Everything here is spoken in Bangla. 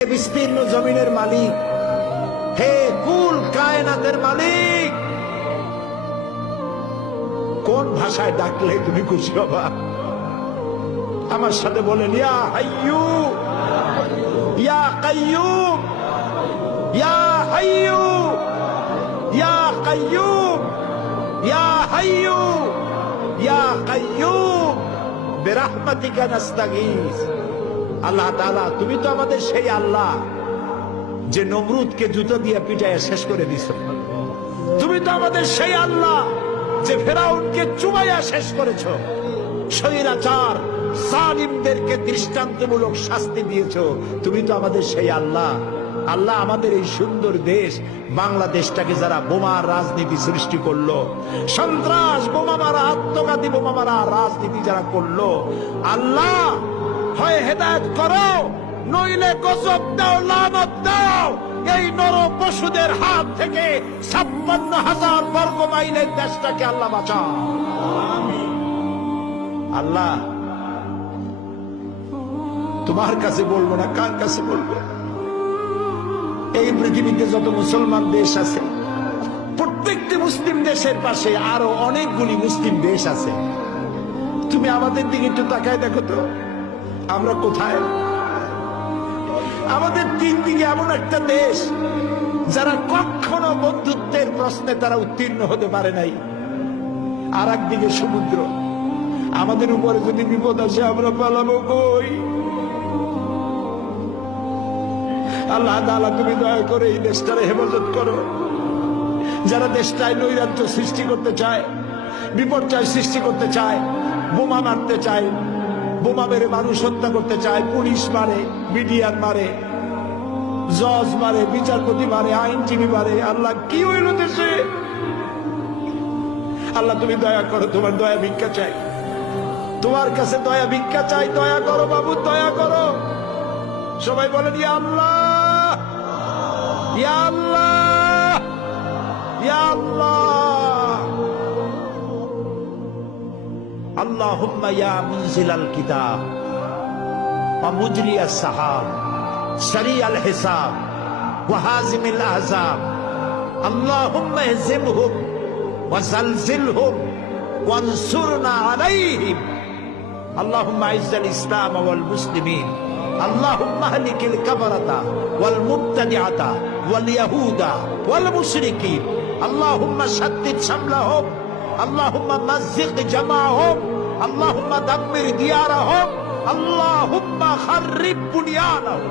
বিস্তীর্ণ জমিনের মালিক, হে কুল কায়নাতের মালিক, কোন ভাষায় ডাকলে তুমি খুশি হবা? আমার সাথে বলেন, ইয়া হাইয়ু ইয়া কাইয়ুম, ইয়া হাইয়ু ইয়া কাইয়ুম, ইয়া হাইয়ু ইয়া কাইয়ুম বিরহমাতিকা নাস্তাগীস। আল্লাহ তাআলা, তুমি তো আমাদের সেই আল্লাহ যে নমরুদকে জুতো দিয়ে পিটাইয়া শেষ করে দিছ। তুমি তো আমাদের সেই আল্লাহ যে ফেরাউনকে চুবাইয়া শেষ করেছ। স্বৈরাচার জালিমদেরকে দৃষ্টান্তমূলক শাস্তি দিয়েছ। তুমি তো আমাদের সেই আল্লাহ। আল্লাহ, আমাদের এই সুন্দর দেশ বাংলাদেশটাকে যারা বোমার রাজনীতি সৃষ্টি করলো, সন্ত্রাস, বোমা মারা, আত্মঘাতী বোমা মারা রাজনীতি যারা করলো, আল্লাহ হয় হেদায়েত করো, নইলে গজব দাও, লানত দাও। এই নর পশুদের হাত থেকে 56,000 বর্গ মাইলের দেশটাকে আল্লাহ বাঁচাও। আল্লাহ, তোমার কাছে বলবো না, কার কাছে বলবো? এই পৃথিবীতে যত মুসলমান দেশ আছে, প্রত্যেকটি মুসলিম দেশের পাশে আরো অনেকগুলি মুসলিম দেশ আছে। তুমি আমাদের দিকে একটু তাকায় দেখো তো, আমরা কোথায়? আমাদের তিন দিকে এমন একটা দেশ যারা কখনো বন্ধুত্বের প্রশ্নে তারা উত্তীর্ণ হতে পারে নাই, আর একদিকে সমুদ্র। আমাদের উপরে যদি বিপদ আসে আমরা পালাবো কই? আল্লাহ তাআলা, তুমি দয়া করে এই দেশটারে হেফাজত করো। যারা দেশটায় নৈরাজ্য সৃষ্টি করতে চায়, বিপর্যয় সৃষ্টি করতে চায়, বোমা মারতে চায়, বোমা মেরে মানুষ হত্যা করতে চায়, পুলিশ মারে, মিডিয়ার মারে, জজ মারে, বিচারপতি মারে, আইনজীবী মারে। আল্লাহ, কি হইল দেশে? আল্লাহ, তুমি দয়া করো, তোমার দয়া ভিক্ষা চাই, তোমার কাছে দয়া ভিক্ষা চাই। দয়া করো বাবু, দয়া করো। সবাই বলেন, ইয়া আল্লাহ, ইয়া আল্লাহ, ইয়া আল্লাহ। আল্লাহুম্মা ইয়া মুনজিলাল কিতাব ওয়া মুজরিয়াস সাহাব সারিয়াল হিসাব ওয়া হাজিমিল আহজাব, আল্লাহুম্মা ইহজিমহুম ওয়া জালজিলহুম ওয়ানসুরনা আলাইহিম, আল্লাহুম্মা ইজ্জাল ইসলাম ওয়াল মুসলিমিন, আল্লাহুম্মা আহলিকিল কাফারাতা ওয়াল মুবতাদিআতা ওয়াল ইয়াহুদা ওয়াল মুশরিকিন, আল্লাহুম্মা শাদ্দিদ শামলাহুম, আল্লাহুম্মা মাযজিক জামাআহুম, আল্লাহুম্মা দাম্মির দিয়ারাহুম, আল্লাহুম্মা খাররিব বুনিয়ানাহুম।